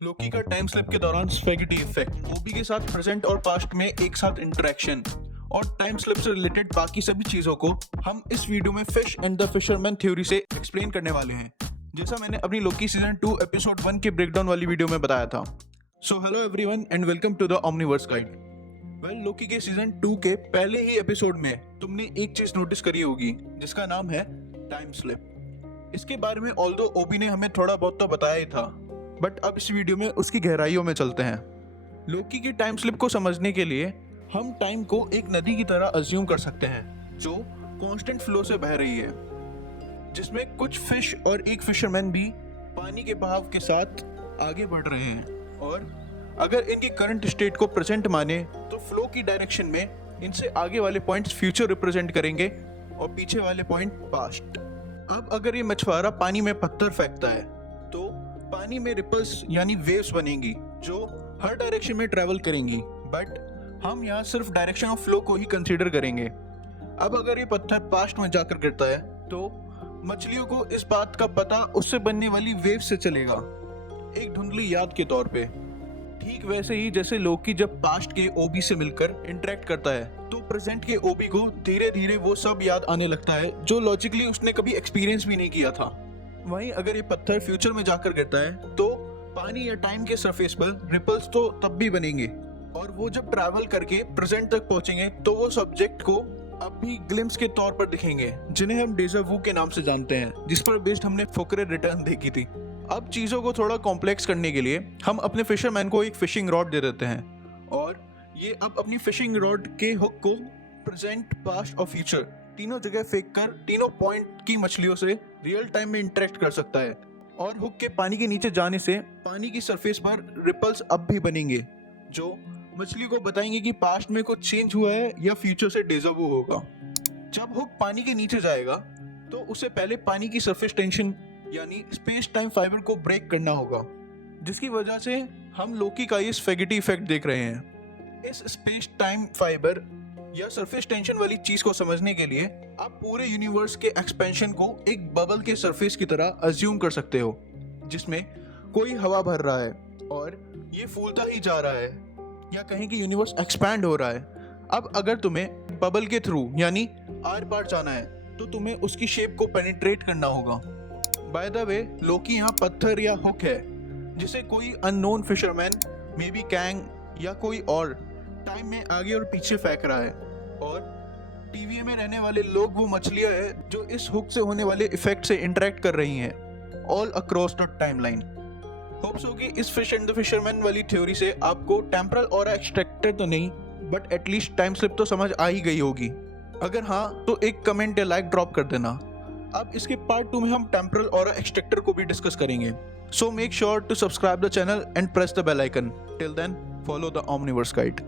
लोकी का time slip के दौरान स्पेगेटी इफेक्ट, ओबी के साथ प्रेजेंट और पास्ट में एक साथ इंटरेक्शन और टाइम स्लिप से रिलेटेड बाकी सभी चीजों को हम इस वीडियो में fish and the fisherman theory से एक्सप्लेन करने वाले हैं, जैसा मैंने अपनी लोकी सीजन 2 एपिसोड 1 के ब्रेकडाउन वाली वीडियो में बताया था। So hello everyone and welcome to the Omniverse guide. Well, Loki के सीजन 2 के पहले ही एपिसोड में तुमने एक चीज नोटिस करी होगी जिसका नाम है टाइम स्लिप। इसके बारे में ऑल्दो ओबी ने हमें थोड़ा बहुत तो बताया ही था, बट अब इस वीडियो में उसकी गहराइयों में चलते हैं। लोकी की टाइम स्लिप को समझने के लिए हम टाइम को एक नदी की तरह अज्यूम कर सकते हैं जो कांस्टेंट फ्लो से बह रही है, जिसमें कुछ फिश और एक फिशरमैन भी पानी के बहाव के साथ आगे बढ़ रहे हैं। और अगर इनकी करंट स्टेट को प्रेजेंट माने तो फ्लो की डायरेक्शन में इनसे आगे वाले पॉइंट्स फ्यूचर रिप्रेजेंट करेंगे और पीछे वाले पॉइंट पास्ट। अब अगर ये मछुआरा पानी में पत्थर फेंकता है तो पानी में रिपल्स यानी वेव्स बनेंगी जो हर डायरेक्शन में ट्रैवल करेंगी, बट हम यहाँ सिर्फ डायरेक्शन ऑफ फ्लो को ही कंसीडर करेंगे। अब अगर ये पत्थर पास्ट में जाकर गिरता है तो मछलियों को इस बात का पता उससे बनने वाली वेव से चलेगा, एक धुंधली याद के तौर पे। ठीक वैसे ही जैसे लोकी जब पास्ट के ओबी से मिलकर इंटरेक्ट करता है तो प्रेजेंट के ओबी को धीरे धीरे वो सब याद आने लगता है जो लॉजिकली उसने कभी एक्सपीरियंस भी नहीं किया था। वहीं अगर ये पत्थर फ्यूचर में जाकर गिरता है तो पानी या टाइम के सरफेस पर रिपल्स तो तब भी बनेंगे, और वो जब ट्रैवल करके प्रेजेंट तक पहुंचेंगे तो वो सब्जेक्ट को अब भी ग्लिम्स के तौर पर दिखेंगे, जिन्हें हम डेजा वू के नाम से जानते हैं, जिस पर बेस्ड हमने फोकरे रिटर्न देखी थी। अब चीजों को थोड़ा कॉम्प्लेक्स करने के लिए हम अपने फिशरमैन को एक फिशिंग रॉड दे देते हैं, और ये अब अपनी फिशिंग रॉड के हुक को प्रेजेंट, पास्ट और फ्यूचर तीनों जगह फेंक कर तीनों पॉइंट की मछलियों से रियल टाइम में इंटरेक्ट कर सकता है। और हुक के पानी के नीचे जाने से पानी की सरफेस पर रिपल्स अब भी बनेंगे जो मछली को बताएंगे कि पास्ट में कुछ चेंज हुआ है या फ्यूचर से डेजा वू होगा। जब हुक पानी के नीचे जाएगा तो उसे पहले पानी की सरफेस टेंशन यानी स्पेस टाइम फाइबर को ब्रेक करना होगा, जिसकी वजह से हम लोकी का ये स्पेगेटी इफेक्ट देख रहे हैं। इस स्पेस टाइम फाइबर या सरफेस टेंशन वाली चीज को समझने के लिए आप पूरे यूनिवर्स के एक्सपेंशन को एक बबल के सरफेस की तरह अज्यूम कर सकते हो, जिसमें कोई हवा भर रहा है और ये फूलता ही जा रहा है, या कहें कि यूनिवर्स एक्सपैंड हो रहा है। अब अगर तुम्हें बबल के थ्रू यानी आर पार जाना है तो तुम्हें उसकी शेप को पेनिट्रेट करना होगा। बाय द वे, लोकी यहाँ पत्थर या हुक है जिसे कोई unknown fisherman, may be Kang या कोई और, टाइम में आगे और पीछे फेंक रहा है, और टीवी में रहने वाले लोग वो मछलियां हैं जो इस हुक से होने वाले इफेक्ट से इंटरेक्ट कर रही हैं all across the timeline. Hopes हो कि इस फिश एंड द फिशरमैन वाली थ्योरी से आपको टेम्परल ऑरा एक्सट्रैक्टर तो नहीं बट एटलीस्ट टाइम स्लिप तो समझ आ ही गई होगी। अगर हाँ तो एक कमेंट या लाइक ड्रॉप कर देना। अब इसके पार्ट 2 में हम टेम्परल ऑरा एक्सट्रैक्टर को भी डिस्कस करेंगे, so make sure to subscribe the channel and press the bell icon. Till then, follow the Omniverse guide.